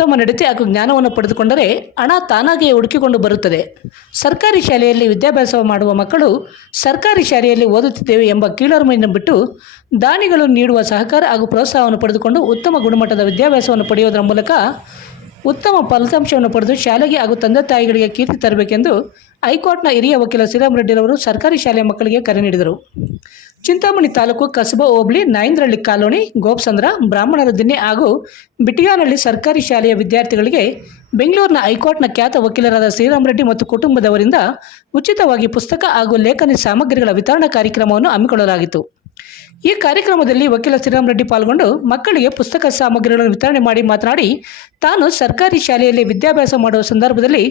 ಉತ್ತಮ ನಡತೆ ಹಾಗೂ ಜ್ಞಾನವನ್ನು ಪಡೆದುಕೊಂಡರೆ ಹಣ ತಾನಾಗೆ ಹುಡುಕಿಕೊಂಡು ಬರುತ್ತದೆ. ಸರ್ಕಾರಿ ಶಾಲೆಯಲ್ಲಿ ವಿದ್ಯಾಭ್ಯಾಸ ಮಾಡುವ ಮಕ್ಕಳು ಸರ್ಕಾರಿ ಶಾಲೆಯಲ್ಲಿ ಓದುತ್ತಿದ್ದೇವೆ ಎಂಬ ಕೀಳರಿಮೆಯನ್ನು ಬಿಟ್ಟು ದಾನಿಗಳು ನೀಡುವ ಸಹಕಾರ ಹಾಗೂ ಪ್ರೋತ್ಸಾಹವನ್ನು ಪಡೆದುಕೊಂಡು ಉತ್ತಮ ಗುಣಮಟ್ಟದ ವಿದ್ಯಾಭ್ಯಾಸವನ್ನು ಪಡೆಯುವುದರ ಮೂಲಕ ಉತ್ತಮ ಫಲಿತಾಂಶವನ್ನು ಪಡೆದು ಶಾಲೆಗೆ ಹಾಗೂ ತಂದೆ ತಾಯಿಗಳಿಗೆ ಕೀರ್ತಿ ತರಬೇಕೆಂದು ಹೈಕೋರ್ಟ್ನ ಹಿರಿಯ ವಕೀಲ ಶ್ರೀರಾಮ್ ರೆಡ್ಡಿರವರು ಸರ್ಕಾರಿ ಶಾಲೆಯ ಮಕ್ಕಳಿಗೆ ಕರೆ ನೀಡಿದರು. ಚಿಂತಾಮಣಿ ತಾಲೂಕು ಕಸಬಾ ಹೋಬಳಿ ನಾಯಂದ್ರಹಳ್ಳಿ ಕಾಲೋನಿ ಗೋಪಸಂದ್ರ ಬ್ರಾಹ್ಮಣರ ದಿನ್ನೆ ಹಾಗೂ ಬಿಟಿಯಾನಹಳ್ಳಿ ಸರ್ಕಾರಿ ಶಾಲೆಯ ವಿದ್ಯಾರ್ಥಿಗಳಿಗೆ ಬೆಂಗಳೂರಿನ ಹೈಕೋರ್ಟ್ನ ಖ್ಯಾತ ವಕೀಲರಾದ ಶ್ರೀರಾಮ್ ರೆಡ್ಡಿ ಮತ್ತು ಕುಟುಂಬದವರಿಂದ ಉಚಿತವಾಗಿ ಪುಸ್ತಕ ಹಾಗೂ ಲೇಖನಿ ಸಾಮಗ್ರಿಗಳ ವಿತರಣಾ ಕಾರ್ಯಕ್ರಮವನ್ನು ಹಮ್ಮಿಕೊಳ್ಳಲಾಗಿತ್ತು. ಈ ಕಾರ್ಯಕ್ರಮದಲ್ಲಿ ವಕೀಲ ಶ್ರೀರಾಮ್ ರೆಡ್ಡಿ ಪಾಲ್ಗೊಂಡು ಮಕ್ಕಳಿಗೆ ಪುಸ್ತಕ ಸಾಮಗ್ರಿಗಳನ್ನು ವಿತರಣೆ ಮಾಡಿ ಮಾತನಾಡಿ, ತಾನು ಸರ್ಕಾರಿ ಶಾಲೆಯಲ್ಲಿ ವಿದ್ಯಾಭ್ಯಾಸ ಮಾಡುವ ಸಂದರ್ಭದಲ್ಲಿ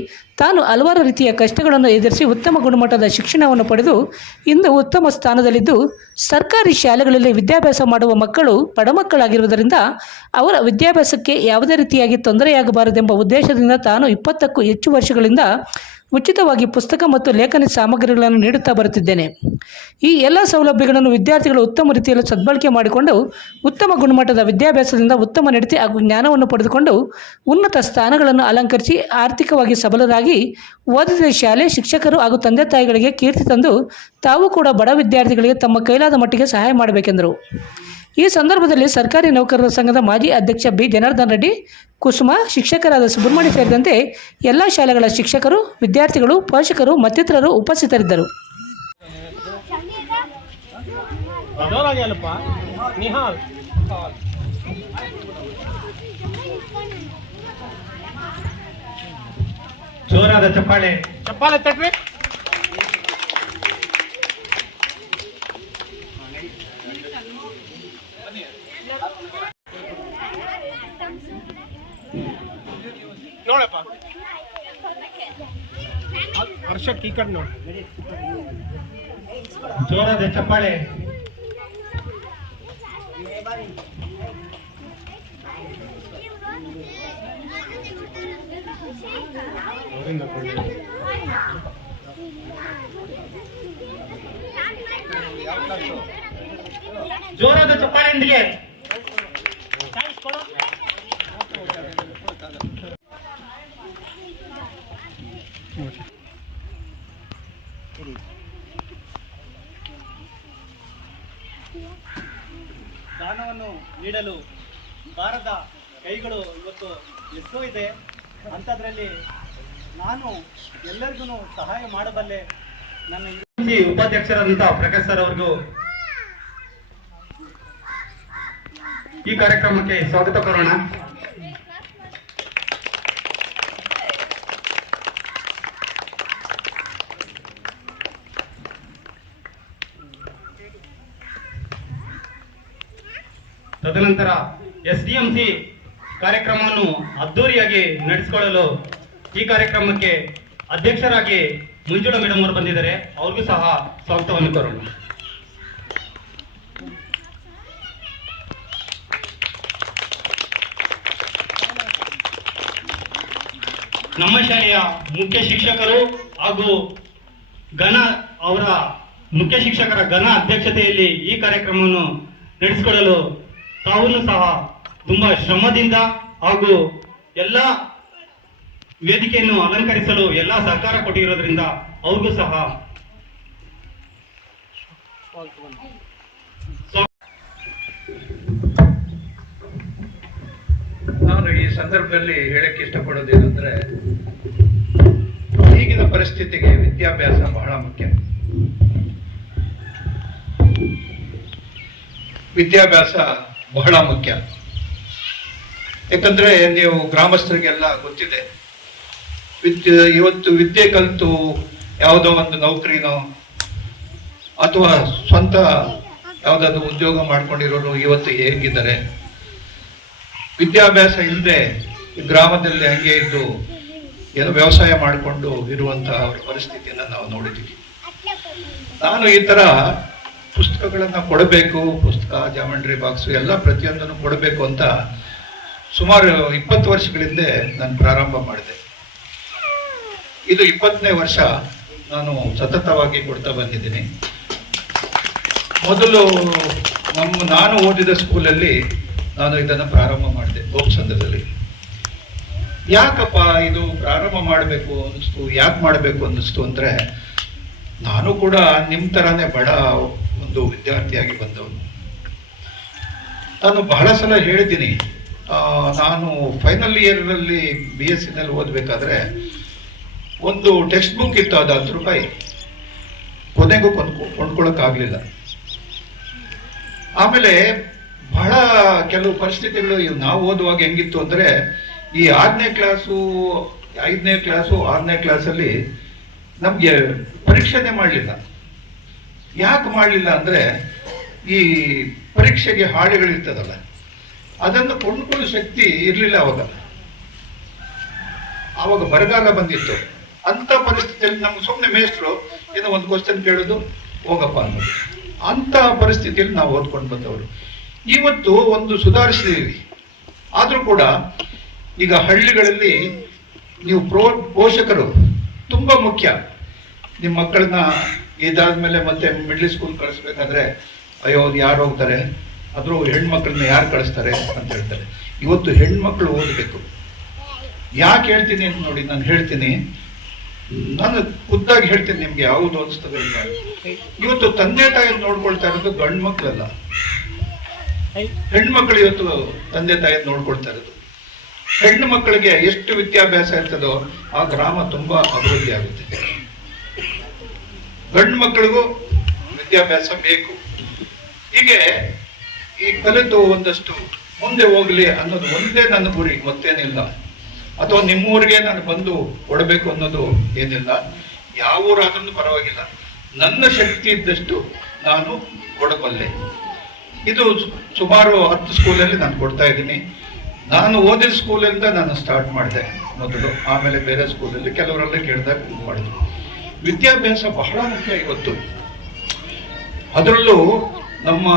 ತಾನು ಹಲವಾರು ರೀತಿಯ ಕಷ್ಟಗಳನ್ನು ಎದುರಿಸಿ ಉತ್ತಮ ಗುಣಮಟ್ಟದ ಶಿಕ್ಷಣವನ್ನು ಪಡೆದು, ಇಂದು ಉತ್ತಮ ಸ್ಥಾನದಲ್ಲಿದ್ದು, ಸರ್ಕಾರಿ ಶಾಲೆಗಳಲ್ಲಿ ವಿದ್ಯಾಭ್ಯಾಸ ಮಾಡುವ ಮಕ್ಕಳು ಬಡಮಕ್ಕಳಾಗಿರುವುದರಿಂದ ಅವರ ವಿದ್ಯಾಭ್ಯಾಸಕ್ಕೆ ಯಾವುದೇ ರೀತಿಯಾಗಿ ತೊಂದರೆಯಾಗಬಾರದೆಂಬ ಉದ್ದೇಶದಿಂದ ತಾನು ಇಪ್ಪತ್ತಕ್ಕೂ ಹೆಚ್ಚು ವರ್ಷಗಳಿಂದ ಉಚಿತವಾಗಿ ಪುಸ್ತಕ ಮತ್ತು ಲೇಖನ ಸಾಮಗ್ರಿಗಳನ್ನು ನೀಡುತ್ತಾ ಬರುತ್ತಿದ್ದೇನೆ. ಈ ಎಲ್ಲ ಸೌಲಭ್ಯಗಳನ್ನು ವಿದ್ಯಾರ್ಥಿಗಳು ಉತ್ತಮ ರೀತಿಯಲ್ಲಿ ಸದ್ಬಳಕೆ ಮಾಡಿಕೊಂಡು ಉತ್ತಮ ಗುಣಮಟ್ಟದ ವಿದ್ಯಾಭ್ಯಾಸದಿಂದ ಉತ್ತಮ ನಡತೆ ಹಾಗೂ ಜ್ಞಾನವನ್ನು ಪಡೆದುಕೊಂಡು ಉನ್ನತ ಸ್ಥಾನಗಳನ್ನು ಅಲಂಕರಿಸಿ ಆರ್ಥಿಕವಾಗಿ ಸಬಲರಾಗಿ ಓದಿದ ಶಾಲೆ ಶಿಕ್ಷಕರು ಹಾಗೂ ತಂದೆ ತಾಯಿಗಳಿಗೆ ಕೀರ್ತಿ ತಂದು ತಾವು ಕೂಡ ಬಡ ವಿದ್ಯಾರ್ಥಿಗಳಿಗೆ ತಮ್ಮ ಕೈಲಾದ ಮಟ್ಟಿಗೆ ಸಹಾಯ ಮಾಡಬೇಕೆಂದರು. ಈ ಸಂದರ್ಭದಲ್ಲಿ ಸರ್ಕಾರಿ ನೌಕರರ ಸಂಘದ ಮಾಜಿ ಅಧ್ಯಕ್ಷ ಬಿ. ಜನಾರ್ದನ್ ರೆಡ್ಡಿ ಕುಸುಮ ಶಿಕ್ಷಕರಾದ ಸುಬ್ರಹ್ಮಣ್ಯ ಸೇರಿದಂತೆ ಎಲ್ಲ ಶಾಲೆಗಳ ಶಿಕ್ಷಕರು ವಿದ್ಯಾರ್ಥಿಗಳು ಪೋಷಕರು ಮತ್ತಿತರರು ಉಪಸ್ಥಿತರಿದ್ದರು. ಜೋರಾದ ಚಪ್ಪಾಳೆ. ಚಪ್ಪಾಳೆ ತಟ್ರಿ. ನೋಡಪ್ಪ ವರ್ಷಕ್ಕೆ ಈ ಕಡೆ ನೋಡಿ ಜೋರಾದ ಚಪ್ಪಾಳೆ ಜೋರಾದ ಚಪ್ಪಾಳೆಯೊಂದಿಗೆ ನೀಡಲು ಭಾರತ ಕೈಗಳು ಇವತ್ತು ಎಷ್ಟೋ ಇದೆ. ಅಂಥದ್ರಲ್ಲಿ ನಾನು ಎಲ್ಲರಿಗೂ ಸಹಾಯ ಮಾಡಬಲ್ಲೆ. ನನ್ನ ಈ ಉಪಾಧ್ಯಕ್ಷರಾದಂತಹ ಪ್ರಕಾಶ್ ಸರ್ ಅವ್ರಿಗೂ ಈ ಕಾರ್ಯಕ್ರಮಕ್ಕೆ ಸ್ವಾಗತ ಕೋರೋಣ. ತದನಂತರ ಎಸ್ ಡಿ ಎಂ ಸಿ ಕಾರ್ಯಕ್ರಮವನ್ನು ಅದ್ದೂರಿಯಾಗಿ ನಡೆಸಿಕೊಳ್ಳಲು ಈ ಕಾರ್ಯಕ್ರಮಕ್ಕೆ ಅಧ್ಯಕ್ಷರಾಗಿ ಮಂಜುಳಾ ಮೇಡಮ್ ಅವರು ಬಂದಿದ್ದಾರೆ. ಅವ್ರಿಗೂ ಸಹ ಸ್ವಾಗತವನ್ನು ನಮ್ಮ ಶಾಲೆಯ ಮುಖ್ಯ ಶಿಕ್ಷಕರು ಹಾಗೂ ಘನ ಅವರ ಮುಖ್ಯ ಶಿಕ್ಷಕರ ಘನ ಅಧ್ಯಕ್ಷತೆಯಲ್ಲಿ ಈ ಕಾರ್ಯಕ್ರಮವನ್ನು ನಡೆಸಿಕೊಡಲು ತಾವೂ ಸಹ ತುಂಬಾ ಶ್ರಮದಿಂದ ಹಾಗೂ ಎಲ್ಲ ವೇದಿಕೆಯನ್ನು ಅಲಂಕರಿಸಲು ಎಲ್ಲ ಸಹಕಾರ ಕೊಟ್ಟಿರೋದ್ರಿಂದ ಅವ್ರಿಗೂ ಸಹ ನಾನು ಈ ಸಂದರ್ಭದಲ್ಲಿ ಹೇಳಕ್ಕೆ ಇಷ್ಟಪಡೋದೇನೆಂದ್ರೆ ಈಗಿನ ಪರಿಸ್ಥಿತಿಗೆ ವಿದ್ಯಾಭ್ಯಾಸ ಬಹಳ ಮುಖ್ಯ. ವಿದ್ಯಾಭ್ಯಾಸ ಬಹಳ ಮುಖ್ಯ. ಯಾಕಂದ್ರೆ ನೀವು ಗ್ರಾಮಸ್ಥರಿಗೆಲ್ಲ ಗೊತ್ತಿದೆ. ವಿದ್ಯೆ, ಇವತ್ತು ವಿದ್ಯೆ ಕಲಿತು ಯಾವುದೋ ಒಂದು ನೌಕರಿನೋ ಅಥವಾ ಸ್ವಂತ ಯಾವುದಾದ್ರು ಉದ್ಯೋಗ ಮಾಡ್ಕೊಂಡಿರೋರು ಇವತ್ತು ಹೇಗಿದ್ದಾರೆ? ವಿದ್ಯಾಭ್ಯಾಸ ಇಲ್ಲದೆ ಗ್ರಾಮದಲ್ಲಿ ಹಂಗೆ ಇದ್ದು ಏನೋ ವ್ಯವಸಾಯ ಮಾಡಿಕೊಂಡು ಇರುವಂತಹ ಪರಿಸ್ಥಿತಿಯನ್ನು ನಾವು ನೋಡಿದ್ದೀವಿ. ನಾನು ಈ ತರ ಪುಸ್ತಕಗಳನ್ನ ಕೊಡಬೇಕು, ಪುಸ್ತಕ ಜಾಮೆಂಟ್ರಿ ಬಾಕ್ಸ್ ಎಲ್ಲ ಪ್ರತಿಯೊಂದನ್ನು ಕೊಡಬೇಕು ಅಂತ ಸುಮಾರು ಇಪ್ಪತ್ತು ವರ್ಷಗಳಿಂದ ನಾನು ಪ್ರಾರಂಭ ಮಾಡಿದೆ. ಇದು ಇಪ್ಪತ್ತನೇ ವರ್ಷ ನಾನು ಸತತವಾಗಿ ಕೊಡ್ತಾ ಬಂದಿದ್ದೀನಿ. ಮೊದಲು ನಮ್ಮ, ನಾನು ಓದಿದ ಸ್ಕೂಲಲ್ಲಿ ನಾನು ಇದನ್ನು ಪ್ರಾರಂಭ ಮಾಡಿದೆ ಸಂದರ್ಭದಲ್ಲಿ ಯಾಕಪ್ಪ ಇದು ಪ್ರಾರಂಭ ಮಾಡಬೇಕು ಅನ್ನಿಸ್ತು, ಯಾಕೆ ಮಾಡಬೇಕು ಅನ್ನಿಸ್ತು ಅಂದರೆ, ನಾನು ಕೂಡ ನಿಮ್ಮ ಥರನೇ ಬಡ ಒಂದು ವಿದ್ಯಾರ್ಥಿಯಾಗಿ ಬಂದವನು. ನಾನು ಬಹಳ ಸಲ ಹೇಳಿದ್ದೀನಿ ನಾನು ಫೈನಲ್ ಇಯರಲ್ಲಿ ಬಿ ಎಸ್ ಸಿನಲ್ಲಿ ಓದಬೇಕಾದ್ರೆ ಒಂದು ಟೆಕ್ಸ್ಟ್ ಬುಕ್ ಇತ್ತು, ಅದು ಹತ್ತು ರೂಪಾಯಿ. ಕೊನೆಗೂ ಕೊಂಡ್ಕೊ ಕೊಂಡ್ಕೊಳ್ಳೋಕ್ಕಾಗಲಿಲ್ಲ ಆಮೇಲೆ ಬಹಳ ಕೆಲವು ಪರಿಸ್ಥಿತಿಗಳು ನಾವು ಓದುವಾಗ ಹೆಂಗಿತ್ತು ಅಂದರೆ, ಈ ಆರನೇ ಕ್ಲಾಸು, ಐದನೇ ಕ್ಲಾಸು, ಆರನೇ ಕ್ಲಾಸಲ್ಲಿ ನಮಗೆ ಪರೀಕ್ಷೆನೇ ಮಾಡಲಿಲ್ಲ. ಯಾಕೆ ಮಾಡಲಿಲ್ಲ ಅಂದರೆ ಈ ಪರೀಕ್ಷೆಗೆ ಹಾಳೆಗಳಿರ್ತದಲ್ಲ, ಅದನ್ನು ಕೊಂಡ್ಕೊಳ್ಳೋ ಶಕ್ತಿ ಇರಲಿಲ್ಲ ಅವಾಗ. ಆವಾಗ ಬರಗಾಲ ಬಂದಿತ್ತು. ಅಂಥ ಪರಿಸ್ಥಿತಿಯಲ್ಲಿ ನಮ್ಮ ಸುಮ್ಮನೆ ಮೇಷ್ಟ್ರು ಏನೋ ಒಂದು ಕ್ವಶನ್ ಕೇಳೋದು, ಹೋಗಪ್ಪ ಅನ್ನೋದು ಅಂಥ ಪರಿಸ್ಥಿತಿಯಲ್ಲಿ ನಾವು ಓದ್ಕೊಂಡು ಬಂದವರು. ಇವತ್ತು ಒಂದು ಸುಧಾರಿಸಿದೀವಿ ಆದರೂ ಕೂಡ ಈಗ ಹಳ್ಳಿಗಳಲ್ಲಿ ನೀವು ಪ್ರೋ, ಪೋಷಕರು ತುಂಬ ಮುಖ್ಯ. ನಿಮ್ಮ ಮಕ್ಕಳನ್ನ ಇದಾದ್ಮೇಲೆ ಮತ್ತೆ ಮಿಡ್ಲ್ ಸ್ಕೂಲ್ ಕಳಿಸ್ಬೇಕಂದ್ರೆ, ಅಯ್ಯೋ ಯಾರು ಹೋಗ್ತಾರೆ? ಆದ್ರೂ ಹೆಣ್ಮಕ್ಳನ್ನ ಯಾರು ಕಳಿಸ್ತಾರೆ ಅಂತ ಹೇಳ್ತಾರೆ. ಇವತ್ತು ಹೆಣ್ಮಕ್ಳು ಓದಬೇಕು. ಯಾಕೆ ಹೇಳ್ತೀನಿ ಅಂತ ನೋಡಿ, ನಾನು ಹೇಳ್ತೀನಿ. ನಾನು ಖುದ್ದಾಗಿ ಹೇಳ್ತೀನಿ ನಿಮ್ಗೆ, ಯಾವುದು ಅನಿಸ್ತದೆ ಇವತ್ತು ತಂದೆ ತಾಯಿ ನೋಡ್ಕೊಳ್ತಾ ಇರೋದು ಗಂಡು ಮಕ್ಕಳಲ್ಲ ಹೆಣ್ಮಕ್ಳು ಇವತ್ತು ತಂದೆ ತಾಯಿ ನೋಡ್ಕೊಳ್ತಾ ಇರೋದು. ಹೆಣ್ಣು ಮಕ್ಕಳಿಗೆ ಎಷ್ಟು ವಿದ್ಯಾಭ್ಯಾಸ ಇರ್ತದೋ, ಆ ಗ್ರಾಮ ತುಂಬಾ ಅಭಿವೃದ್ಧಿ ಆಗುತ್ತೆ. ಗಂಡು ಮಕ್ಕಳಿಗೂ ವಿದ್ಯಾಭ್ಯಾಸ ಬೇಕು. ಹೀಗೆ ಈ ಕಲಿತು ಒಂದಷ್ಟು ಮುಂದೆ ಹೋಗ್ಲಿ ಅನ್ನೋದು ಒಂದೇ ನನ್ನ ಗುರಿ ಮತ್ತೇನಿಲ್ಲ. ಅಥವಾ ನಿಮ್ಮೂರಿಗೆ ನಾನು ಬಂದು ಕೊಡಬೇಕು ಅನ್ನೋದು ಏನಿಲ್ಲ. ಯಾವ ಊರಾದ್ರೂ ಪರವಾಗಿಲ್ಲ. ನನ್ನ ಶಕ್ತಿ ಇದ್ದಷ್ಟು ನಾನು ಕೊಡಬಲ್ಲೆ. ಇದು ಸುಮಾರು ಹತ್ತು ಸ್ಕೂಲಲ್ಲಿ ನಾನು ಕೊಡ್ತಾ ಇದ್ದೀನಿ. ನಾನು ಓದಿದ ಸ್ಕೂಲಿಂದ ನಾನು ಸ್ಟಾರ್ಟ್ ಮಾಡಿದೆ ಮೊದಲು. ಆಮೇಲೆ ಬೇರೆ ಸ್ಕೂಲಲ್ಲಿ ಕೆಲವರೆಲ್ಲ ಕೇಳಿದಾಗ ಮಾಡಿದ್ರು. ವಿದ್ಯಾಭ್ಯಾಸ ಬಹಳ ಮುಖ್ಯ ಇವತ್ತು. ಅದರಲ್ಲೂ ನಮ್ಮ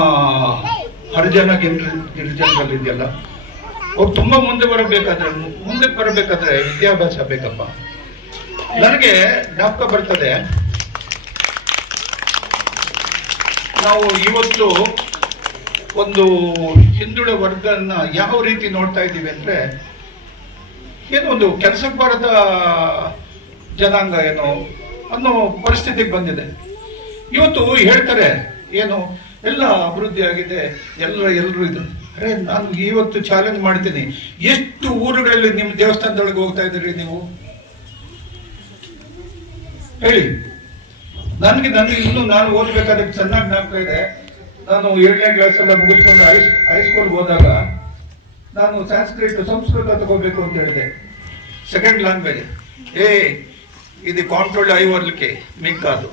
ಹರಿಜನ ಗಿರಿ ಗಿರಿಜನರಲ್ಲಿದೆಯಲ್ಲ ಅವ್ರು ತುಂಬಾ ಮುಂದೆ ಬರಬೇಕಾದ್ರೆ ಮುಂದೆ ಬರಬೇಕಾದ್ರೆ ವಿದ್ಯಾಭ್ಯಾಸ ಬೇಕಪ್ಪ. ನನಗೆ ಜ್ಞಾಪಕ ಬರ್ತದೆ, ನಾವು ಇವತ್ತು ಒಂದು ಹಿಂದುಳಿದ ವರ್ಗನ ಯಾವ ರೀತಿ ನೋಡ್ತಾ ಇದ್ದೀವಿ ಅಂದ್ರೆ, ಏನೋ ಒಂದು ಕೆಲಸಕ್ಕೆ ಬಾರದ ಜನಾಂಗ ಏನೋ ಅನ್ನೋ ಪರಿಸ್ಥಿತಿಗೆ ಬಂದಿದೆ. ಇವತ್ತು ಹೇಳ್ತಾರೆ, ಏನು, ಎಲ್ಲ ಅಭಿವೃದ್ಧಿ ಆಗಿದೆ, ಎಲ್ಲ, ಎಲ್ಲರೂ ಇದು. ಅರೆ, ನಾನು ಇವತ್ತು ಚಾಲೆಂಜ್ ಮಾಡ್ತೀನಿ. ಎಷ್ಟು ಊರುಗಳಲ್ಲಿ ನಿಮ್ಮ ದೇವಸ್ಥಾನದೊಳಗೆ ಹೋಗ್ತಾ ಇದ್ದೀರಿ ನೀವು? ಹೇಳಿ. ನನಗೆ ನನಗೆ ಇನ್ನು ನಾನು ಓದ್ಬೇಕಾದ್ರೆ ಚೆನ್ನಾಗಿ ಜ್ಞಾಪಕ ಇದೆ. ನಾನು ಏಳನೇ ಕ್ಲಾಸ್ ಎಲ್ಲ ಮುಗಿಸ್ಕೊಂಡು ಹೈ ಹೈಸ್ಕೂಲ್ ಹೋದಾಗ ನಾನು ಸಂಸ್ಕೃತ ಸಂಸ್ಕೃತ ತಗೋಬೇಕು ಅಂತ ಹೇಳಿದೆ. ಸೆಕೆಂಡ್ ಲ್ಯಾಂಗ್ವೇಜ್ ಏ ಇದು ಕಾಂಟ್ರೋಲ್ ಐವರ್ಲಿಕ್ಕೆ ಮಿಕ್ಕಾದು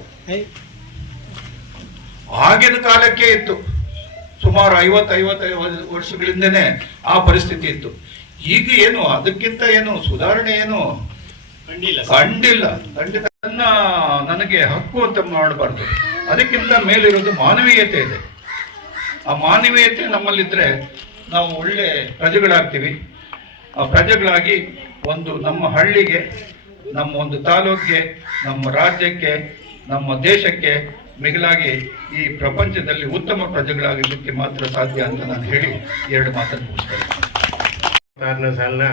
ಆಗಿನ ಕಾಲಕ್ಕೆ ಇತ್ತು. ಸುಮಾರು ಐವತ್ತು ಐವತ್ತೈದು ವರ್ಷಗಳಿಂದನೇ ಆ ಪರಿಸ್ಥಿತಿ ಇತ್ತು. ಈಗ ಏನು ಅದಕ್ಕಿಂತ ಏನು ಸುಧಾರಣೆ ಏನು? ಕಂಡಿಲ್ಲ. ಖಂಡಿತ ನನ್ನ ನನಗೆ ಹಕ್ಕು ಅಂತ ಮಾಡಬಾರ್ದು. ಅದಕ್ಕಿಂತ ಮೇಲಿರೋದು ಮಾನವೀಯತೆ ಇದೆ. ಆ ಮಾನವೀಯತೆ ನಮ್ಮಲ್ಲಿದ್ರೆ ನಾವು ಒಳ್ಳೆ ಪ್ರಜೆಗಳಾಗ್ತೀವಿ. ಆ ಪ್ರಜೆಗಳಾಗಿ ಒಂದು ನಮ್ಮ ಹಳ್ಳಿಗೆ ನಮ್ಮ ಒಂದು ತಾಲೂಕಿಗೆ, ನಮ್ಮ ರಾಜ್ಯಕ್ಕೆ, ನಮ್ಮ ದೇಶಕ್ಕೆ ಮಿಗಿಲಾಗಿ ಈ ಪ್ರಪಂಚದಲ್ಲಿ ಉತ್ತಮ ಪ್ರಜೆಗಳಾಗಿರ್ಲಿಕ್ಕೆ ಮಾತ್ರ ಸಾಧ್ಯ ಅಂತ ನಾನು ಹೇಳಿ ಎರಡು ಮಾತನ್ನು ಮುಗಿಸ್ತೇನೆ ಸಾಲಿನ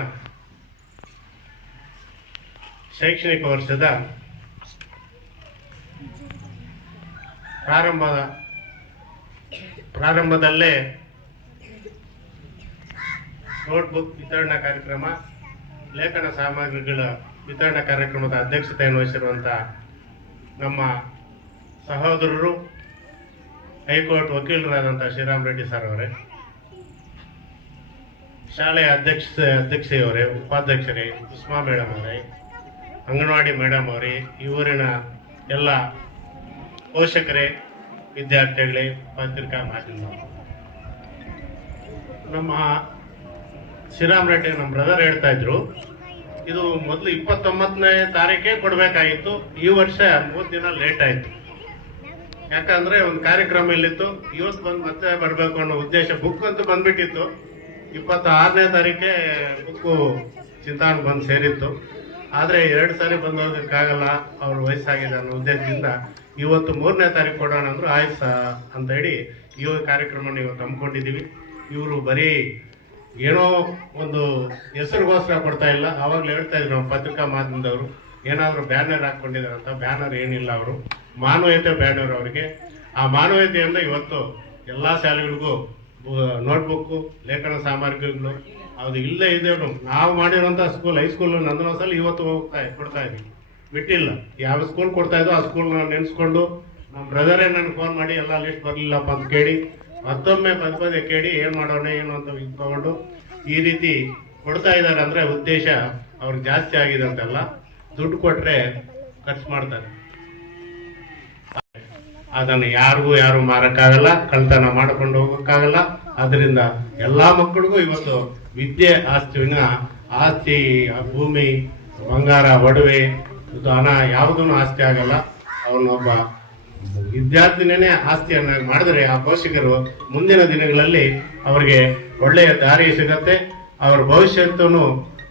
ಶೈಕ್ಷಣಿಕ ವರ್ಷದ ಪ್ರಾರಂಭದ ಪ್ರಾರಂಭದಲ್ಲೇ ನೋಟ್ಬುಕ್ ವಿತರಣಾ ಕಾರ್ಯಕ್ರಮ, ಲೇಖನ ಸಾಮಗ್ರಿಗಳ ವಿತರಣಾ ಕಾರ್ಯಕ್ರಮದ ಅಧ್ಯಕ್ಷತೆಯನ್ನು ವಹಿಸಿರುವಂಥ ನಮ್ಮ ಸಹೋದರರು, ಹೈಕೋರ್ಟ್ ವಕೀಲರಾದಂಥ ಶ್ರೀರಾಮ್ ರೆಡ್ಡಿ ಸರ್ ಅವರೇ, ಶಾಲೆಯ ಅಧ್ಯಕ್ಷ, ಅಧ್ಯಕ್ಷೆಯವರೇ, ಉಪಾಧ್ಯಕ್ಷರೇ ಉಸ್ಮಾ ಮೇಡಮ್ ಅವರೇ, ಅಂಗನವಾಡಿ ಮೇಡಮ್ ಅವರೇ, ಈ ಊರಿನ ಎಲ್ಲ ಪೋಷಕರೇ, ವಿದ್ಯಾರ್ಥಿಗಳೇ, ಪತ್ರಿಕಾ ಮಾಧ್ಯಮ ನಮ್ಮ ಶ್ರೀರಾಮ್ ರೆಡ್ಡಿ ನಮ್ಮ ಬ್ರದರ್ ಹೇಳ್ತಾ ಇದ್ರು ಇದು ಮೊದಲು ಇಪ್ಪತ್ತೊಂಬತ್ತನೇ ತಾರೀಕೇ ಕೊಡಬೇಕಾಗಿತ್ತು. ಈ ವರ್ಷ ಮೂರು ದಿನ ಲೇಟ್ ಆಯಿತು. ಯಾಕಂದ್ರೆ ಒಂದು ಕಾರ್ಯಕ್ರಮ ಇಲ್ಲಿತ್ತು. ಇವತ್ತು ಬಂದು ಮತ್ತೆ ಬರಬೇಕು ಅನ್ನೋ ಉದ್ದೇಶ ಬುಕ್ ಅಂತೂ ಬಂದ್ಬಿಟ್ಟಿತ್ತು. ಇಪ್ಪತ್ತ ಆರನೇ ತಾರೀಕೆ ಬುಕ್ಕು ಚಿಂತಾನ್ ಬಂದು ಸೇರಿತ್ತು. ಆದರೆ ಎರಡು ಸಾರಿ ಬಂದು ಹೋಗೋಕ್ಕಾಗಲ್ಲ ಅವ್ರ ವಯಸ್ಸಾಗಿದೆ ಅನ್ನೋ ಉದ್ದೇಶದಿಂದ ಇವತ್ತು ಮೂರನೇ ತಾರೀಕು ಕೊಡೋಣ ಅಂದ್ರು ಆಯ್ತು ಅಂತ ಹೇಳಿ ಈ ಕಾರ್ಯಕ್ರಮನ ಇವತ್ತು ಹಮ್ಮಿಕೊಂಡಿದ್ದೀವಿ. ಇವರು ಬರೀ ಏನೋ ಒಂದು ಹೆಸರುಗೋಸ್ಕರ ಕೊಡ್ತಾ ಇಲ್ಲ. ಅವಾಗಲೇ ಹೇಳ್ತಾ ಇದ್ರು ನಮ್ಮ ಪತ್ರಿಕಾ ಮಾಧ್ಯಮದವರು, ಏನಾದರೂ ಬ್ಯಾನರ್ ಹಾಕೊಂಡಿದ್ದಾರೆ ಅಂತ ಬ್ಯಾನರ್ ಏನಿಲ್ಲ ಅವರು. ಮಾನವೀಯತೆ ಬ್ಯಾನರ್ ಅವರಿಗೆ. ಆ ಮಾನವೀಯತೆಯಿಂದ ಇವತ್ತು ಎಲ್ಲ ಶಾಲೆಗಳಿಗೂ ನೋಟ್ಬುಕ್ಕು, ಲೇಖನ ಸಾಮಗ್ರಿಗಳು, ಅದು ಇಲ್ಲೇ ಇದೆ ನಾವು ಮಾಡಿರೋಂಥ ಸ್ಕೂಲ್ ಹೈಸ್ಕೂಲ್ ಸಲ ಇವತ್ತು ಹೋಗ್ತಾ ಕೊಡ್ತಾ ಇದ್ದೀವಿ ಬಿಟ್ಟಿಲ್ಲ. ಯಾವ ಸ್ಕೂಲ್ ಕೊಡ್ತಾ ಇದ್ದೋ ಆ ಸ್ಕೂಲ್ನ ನೆನೆಸ್ಕೊಂಡು, ನಮ್ಮ ಬ್ರದರೇ ನನಗೆ ಫೋನ್ ಮಾಡಿ, ಎಲ್ಲ ಲಿಸ್ಟ್ ಬರಲಿಲ್ಲಪ್ಪ ಅಂತ ಕೇಳಿ ಮತ್ತೊಮ್ಮೆ ಪದೇ ಪದೇ ಕೇಳಿ ಏನು ಮಾಡೋಣ, ಏನು ಅಂತ ಇದ್ಕೊಂಡು ಈ ರೀತಿ ಕೊಡ್ತಾ ಇದ್ದಾರೆ ಅಂದ್ರೆ ಉದ್ದೇಶ ಅವ್ರಿಗೆ ಜಾಸ್ತಿ ಆಗಿದೆ ಅಂತಲ್ಲ ದುಡ್ಡು ಕೊಟ್ರೆ ಖರ್ಚು ಮಾಡ್ತಾರೆ. ಅದನ್ನು ಯಾರಿಗೂ ಯಾರು ಮಾರಕ್ಕಾಗಲ್ಲ, ಕಳ್ತನ ಮಾಡ್ಕೊಂಡು ಹೋಗಕ್ಕಾಗಲ್ಲ. ಅದರಿಂದ ಎಲ್ಲಾ ಮಕ್ಕಳಿಗೂ ಇವತ್ತು ವಿದ್ಯೆ ಆಸ್ತಿನ ಆಸ್ತಿ, ಭೂಮಿ, ಬಂಗಾರ, ಒಡವೆ ದಾನ ಯಾವುದೂ ಆಸ್ತಿ ಆಗಲ್ಲ ಅವನೊಬ್ಬ ವಿದ್ಯಾರ್ಥಿನೇ ಆಸ್ತಿಯನ್ನ ಮಾಡಿದ್ರೆ ಆ ಪೋಷಕರು ಮುಂದಿನ ದಿನಗಳಲ್ಲಿ ಅವರಿಗೆ ಒಳ್ಳೆಯ ದಾರಿ ಸಿಗತ್ತೆ, ಅವರ ಭವಿಷ್ಯತ್ತೂ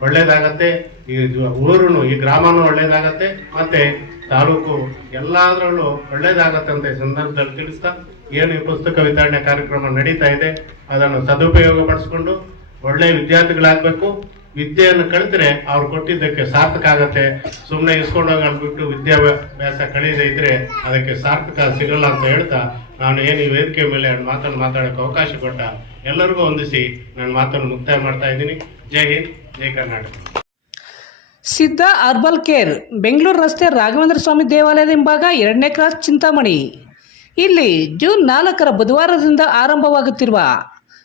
ಒಳ್ಳೇದಾಗತ್ತೆ, ಈ ಊರು ಈ ಗ್ರಾಮನೂ ಒಳ್ಳೇದಾಗತ್ತೆ, ಮತ್ತೆ ತಾಲೂಕು ಎಲ್ಲಾದ್ರಲ್ಲೂ ಒಳ್ಳೇದಾಗತ್ತೆ ಅಂತ ಸಂದರ್ಭದಲ್ಲಿ ತಿಳಿಸ್ತಾ ಏನು ಈ ಪುಸ್ತಕ ವಿತರಣೆ ಕಾರ್ಯಕ್ರಮ ನಡೀತಾ ಇದೆ, ಅದನ್ನು ಸದುಪಯೋಗ ಪಡಿಸ್ಕೊಂಡು ಒಳ್ಳೆಯ ವಿದ್ಯಾರ್ಥಿಗಳಾಗಬೇಕು. ವಿದ್ಯೆಯನ್ನು ಕಲಿತರೆ ಅವ್ರು ಕೊಟ್ಟಿದ್ದಕ್ಕೆ ಸಾರ್ಥಕ ಆಗತ್ತೆ. ಸುಮ್ಮನೆ ಇಸ್ಕೊಂಡೋಗಿ ಅಂದ್ಬಿಟ್ಟು ವಿದ್ಯಾಭ್ಯಾಸ ಕಳೀದೇ ಇದ್ರೆ ಅದಕ್ಕೆ ಸಾರ್ಥಕ ಸಿಗಲ್ಲ ಅಂತ ಹೇಳ್ತಾ ನಾನು ಏನು ಈ ವೇದಿಕೆ ಮೇಲೆ ಮಾತನ್ನು ಮಾತಾಡೋಕೆ ಅವಕಾಶ ಕೊಟ್ಟ ಎಲ್ಲರಿಗೂ ಹೊಂದಿಸಿ ನನ್ನ ಮಾತನ್ನು ಮುಕ್ತಾಯ ಮಾಡ್ತಾ ಇದ್ದೀನಿ. ಜೈ ಹಿಂದ್, ಜೈ ಕರ್ನಾಟಕ. ಸಿದ್ಧ ಅರ್ಬಲ್ ಕೇರ್, ಬೆಂಗಳೂರು ರಸ್ತೆ ರಾಘವೇಂದ್ರ ಸ್ವಾಮಿ ದೇವಾಲಯದ ಹಿಂಭಾಗ ಎರಡನೇ ಕ್ರಾಸ್ ಚಿಂತಾಮಣಿ. ಇಲ್ಲಿ ಜೂನ್ ನಾಲ್ಕರ ಬುಧವಾರದಿಂದ ಆರಂಭವಾಗುತ್ತಿರುವ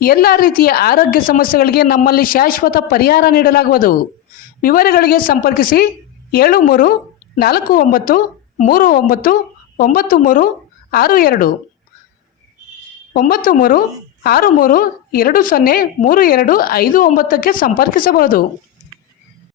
ಎಲ್ಲ ರೀತಿಯ ಆರೋಗ್ಯ ಸಮಸ್ಯೆಗಳಿಗೆ ನಮ್ಮಲ್ಲಿ ಶಾಶ್ವತ ಪರಿಹಾರ ನೀಡಲಾಗುವುದು. ವಿವರಗಳಿಗೆ ಸಂಪರ್ಕಿಸಿ ಏಳು ಮೂರು ನಾಲ್ಕು ಒಂಬತ್ತು ಮೂರು ಒಂಬತ್ತು ಒಂಬತ್ತು ಮೂರು ಆರು ಎರಡು. ಒಂಬತ್ತು ಮೂರು ಆರು ಮೂರು ಎರಡು ಸೊನ್ನೆ ಮೂರು ಎರಡು ಐದು ಒಂಬತ್ತಕ್ಕೆ ಸಂಪರ್ಕಿಸಬಹುದು.